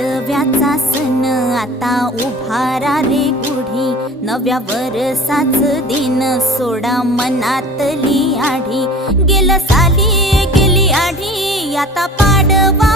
पाडव्याचा सण आता उभारा रे गुढी, नव्या वरसाच दिन सोडा मनातली आढी। गेलं साली गेली आढी, आता पाडवा